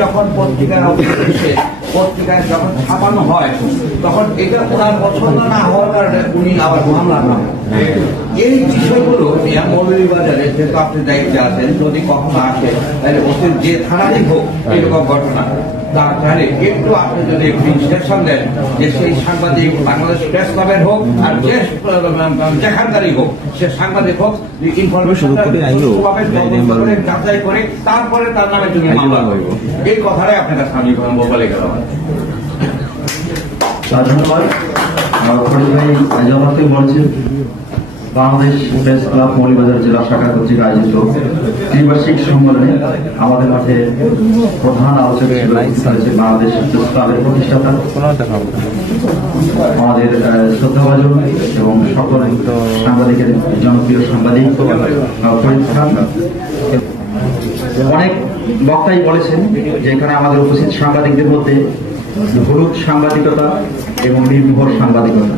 যখন পত্রিকায় যখন ছাপানো হয় তখন এটা ওনার পছন্দ না হওয়ার কারণে উনি আবার মামলা নাম। এই বিষয়গুলো নিয়ে মৌলভীবাজারে যেহেতু আপনি দায়িত্বে আছেন, যদি কখনো আসে তাহলে ওদের যে থানারই হোক এরকম ঘটনা, তাহলে একটু আপনি যদি ইনস্ট্রাকশন দেন যে সেই সাংবাদিক বাংলাদেশ প্রেস ক্লাবের হোক আর যেখানকারই হোক সে সাংবাদিক হোক, ইনফরমেশন যাচাই করে তারপরে তার নামে যদি মামলা হইব। এই কথাটাই আপনার কাছে আমি বলে গেলাম। ধন্যবাদ। ভাই বলছেন বাংলাদেশ প্রেস ক্লাব মৌলভীবাজার জেলা শাখা কর্তৃক আয়োজিত ত্রিবার্ষিক সম্মেলনে আমাদের মাঝে প্রধান আলোচক হিসেবে বাংলাদেশ প্রেস ক্লাবের প্রতিষ্ঠাতা আমাদের শ্রদ্ধাভাজন এবং সকল সাংবাদিকের জনপ্রিয় সাংবাদিক ফরিদ খান। অনেক বক্তাই বলেছেন যে এখানে আমাদের উপস্থিত সাংবাদিকদের মধ্যে হলুদ সাংবাদিকতা এবং নির্ভর সাংবাদিকতা,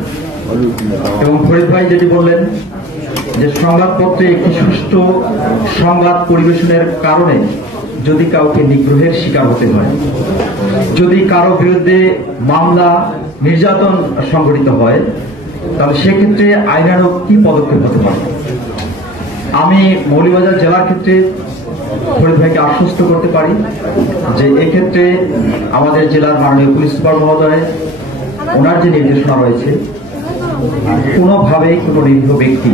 এবং ফরিদ ভাই যেটি বললেন যে সংবাদপত্রে একটি সুষ্ঠু সংবাদ পরিবেশনের কারণে যদি কাউকে নিগ্রহের শিকার হতে হয়, যদি কারো বিরুদ্ধে মামলা নির্যাতন সংঘটিত হয়, তাহলে সেক্ষেত্রে আইনানুগ কি পদক্ষেপ হতে পারে। আমি মৌলভীবাজার জেলার ক্ষেত্রে ফরিদ ভাইকে আশ্বস্ত করতে পারি যে এক্ষেত্রে আমাদের জেলার মাননীয় পুলিশ সুপার মহোদয় ওনার যে নির্দেশনা রয়েছে, কোনোভাবেই কোনো নিরীহ ব্যক্তি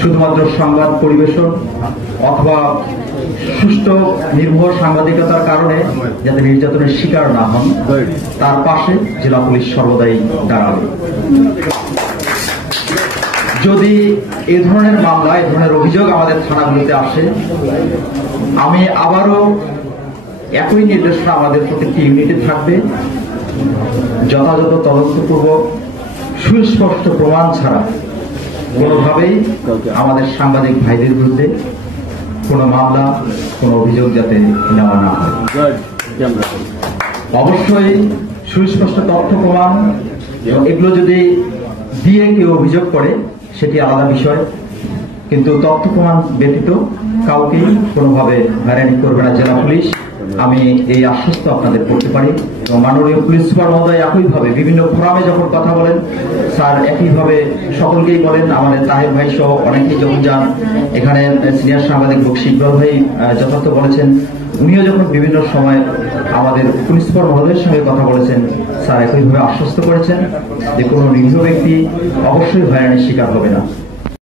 শুধুমাত্র সংবাদ পরিবেশন অথবা সুষ্ঠু নির্ভর সাংবাদিকতার কারণে যাতে নির্যাতনের শিকার না হন, তার পাশে জেলা পুলিশ সর্বদাই দাঁড়াবে। যদি এ ধরনের মামলা, এ ধরনের অভিযোগ আমাদের থানাগুলিতে আসে, আমি আবারও একই নির্দেশনা আমাদের প্রত্যেকটি ইউনিটে থাকবে। যথাযথ তদন্তপূর্বক সুস্পষ্ট প্রমাণ ছাড়া কোনোভাবেই আমাদের সাংবাদিক ভাইদের বিরুদ্ধে কোনো মামলা, কোনো অভিযোগ যাতে নেওয়া না হয়। অবশ্যই সুস্পষ্ট তথ্য প্রমাণ এগুলো যদি দিয়ে কেউ অভিযোগ করে সেটি আলাদা বিষয়, কিন্তু তথ্য প্রমাণ ব্যতীত কাউকেই কোনোভাবে হয়রানি করবে না জেলা পুলিশ। আমি এই আশ্বস্ত আপনাদের করতে পারি। এবং মাননীয় পুলিশ সুপার মহোদয় একইভাবে বিভিন্ন ফোরামে যখন কথা বলেন, স্যার একইভাবে সকলকেই বলেন, আমাদের তাহের ভাই সহ অনেকেই যখন যান, এখানে সিনিয়র সাংবাদিক বক্সি ইকবাল ভাই যথার্থ বলেছেন, উনিও যখন বিভিন্ন সময় আমাদের পুলিশ সুপার মহোদয়ের সঙ্গে কথা বলেছেন, স্যার একইভাবে আশ্বস্ত করেছেন যে কোনো নিরীহ ব্যক্তি অবশ্যই হয়রানির শিকার হবে না।